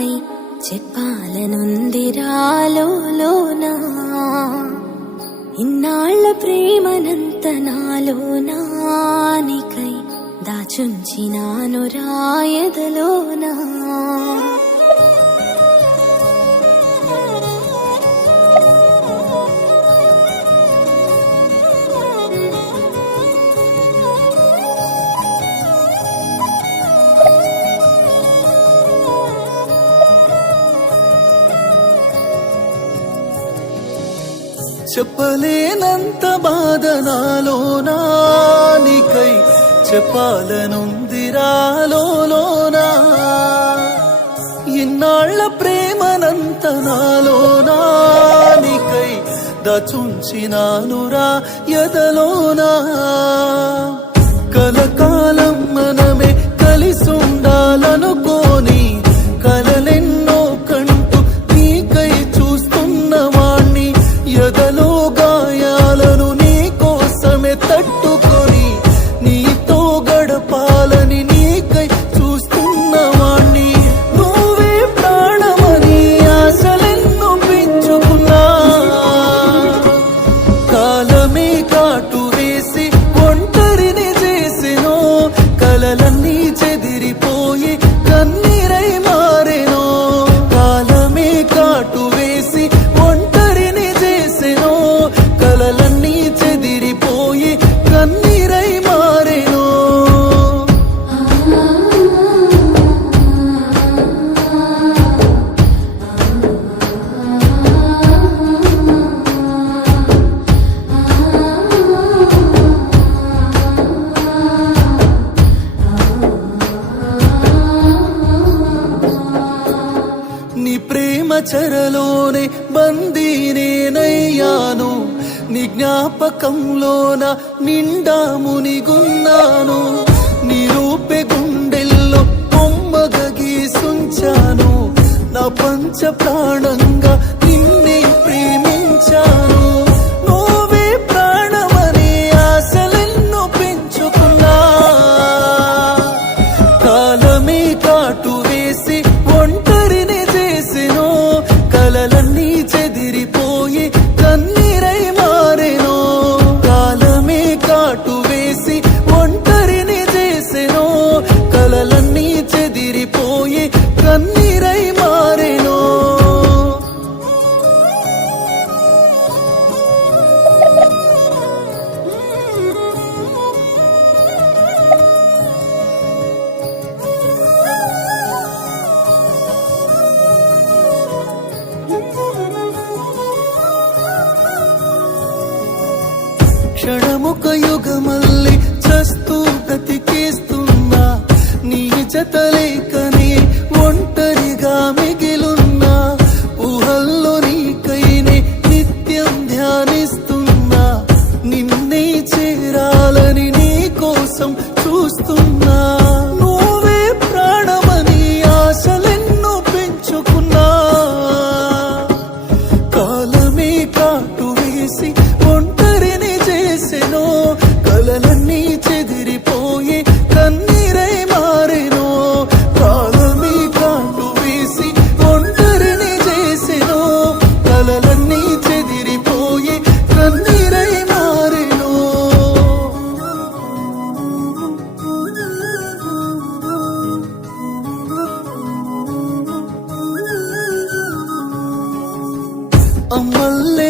నీకై చెప్పాలనుందిరాలోనా ఇన్నాళ్ల ప్రేమనంత నాలోనా నీకై దాచుంచినాను రాయదలోనా చెప్పలేనంత బాధ నాలోనా నీకై చెప్పాలనుందిరాలోనా ఇన్నాళ్ల ప్రేమనంత నాలోనా నీకై దాచుంచినానురా ఎదలోనా కలకాలం మనమే కలిసుండాలనుకోని కలలెన్నో కంటూ నీకై చూస్తున్న వాణ్ణి ఎదలో గాయాలను నీ కోసమే తట్టుకొని నీతో గడపాలని నీకై చూస్తున్న వాణ్ణి నువ్వే ప్రాణమని ఆశలెన్నో పెంచుకున్నా కాలమే కాటు వేసి ఒంటరిని చేసినో కలలన్నీ చెదిరిపోయి కన్నీరై మారెనో కాలమే కాటు వేసి ఒంటరిని చేసినో కలలన్నీ చెదిరిపోయి కన్నీరై మారెనో నీ ప్రేమ చెరలోనే బందీ నేనయ్యాను నీ జ్ఞాపకంలోన నిండా మునిగున్నాను నీ రూపే గుండెల్లో బొమ్మగా గీసుంచాను నా పంచ ప్రాణంగా నిన్నే ప్రేమించాను నువ్వే ప్రాణమని ఆశలెన్నో పెంచుకున్నా కాలమే కాటు వేసి ఒంటరిని చేసినో కలలన్నీ చెదిరిపోయి కన్నీరై మారెనో కాలమే కాటు వేసి ఒంటరిని చేసినో కలలన్నీ చెదిరిపోయి కన్నీరై మారెనో క్షణముక యుగమల్లి చస్తూ బ్రతికేస్తున్నా నీ జతలేకనే ఒంటరిగా మిగిలున్నా ఊహల్లో నీకైనే నిత్యం ధ్యానిస్తున్నా నిన్నే చేరాలని నీ కోసం చూస్తున్నా నువ్వే ప్రాణమని ఆశలెన్నో పెంచుకున్నా కాలమే కాటు వేసి ఒంటరిని చేసెనో కలలన్నీ చెదిరిపోయి కన్నీరై మారెనో కాలమే కాటు వేసి ఒంటరిని చేసెనో కలలన్నీ చెదిరిపోయి కన్నీరై మారెనో అమ్మల్లే